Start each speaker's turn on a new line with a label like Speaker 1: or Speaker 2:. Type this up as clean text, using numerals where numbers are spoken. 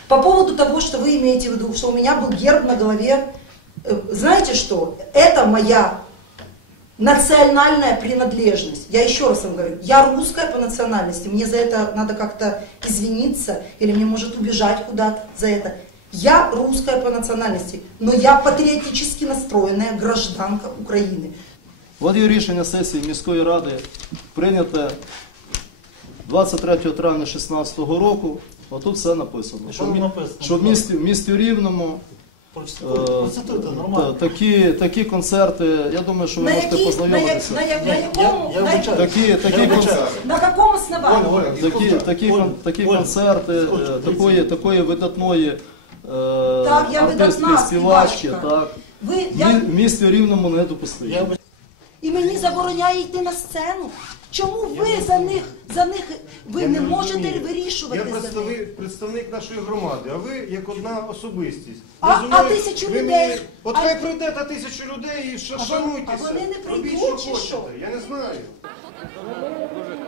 Speaker 1: По поводу того, что вы имеете в виду, что у меня был герб на голове, знаете что? Это моя национальная принадлежность. Я еще раз вам говорю, я русская по национальности, мне за это надо как-то извиниться, или мне может убежать куда-то за это. Я русская по национальности, но я патріотично настроєна гражданка України.
Speaker 2: От є рішення сесії міської ради, прийняте 23 травня 2016 року. Отут все написано. Що в місті Рівному такі концерти, я думаю, що ви можете познайомитися.
Speaker 1: На якому основанні?
Speaker 2: Такі концерти, такої видатної артистки, співачки, в місті Рівному не допустили.
Speaker 1: І мені забороняє йти на сцену. Чому ви за них ви не можете вирішувати за них?
Speaker 3: Я представник нашої громади, а ви як одна особистість.
Speaker 1: А 1000 людей?
Speaker 3: От хай прийде 1000 людей і шануйтеся.
Speaker 1: А вони не прийдуть, чи що?
Speaker 3: Я не знаю.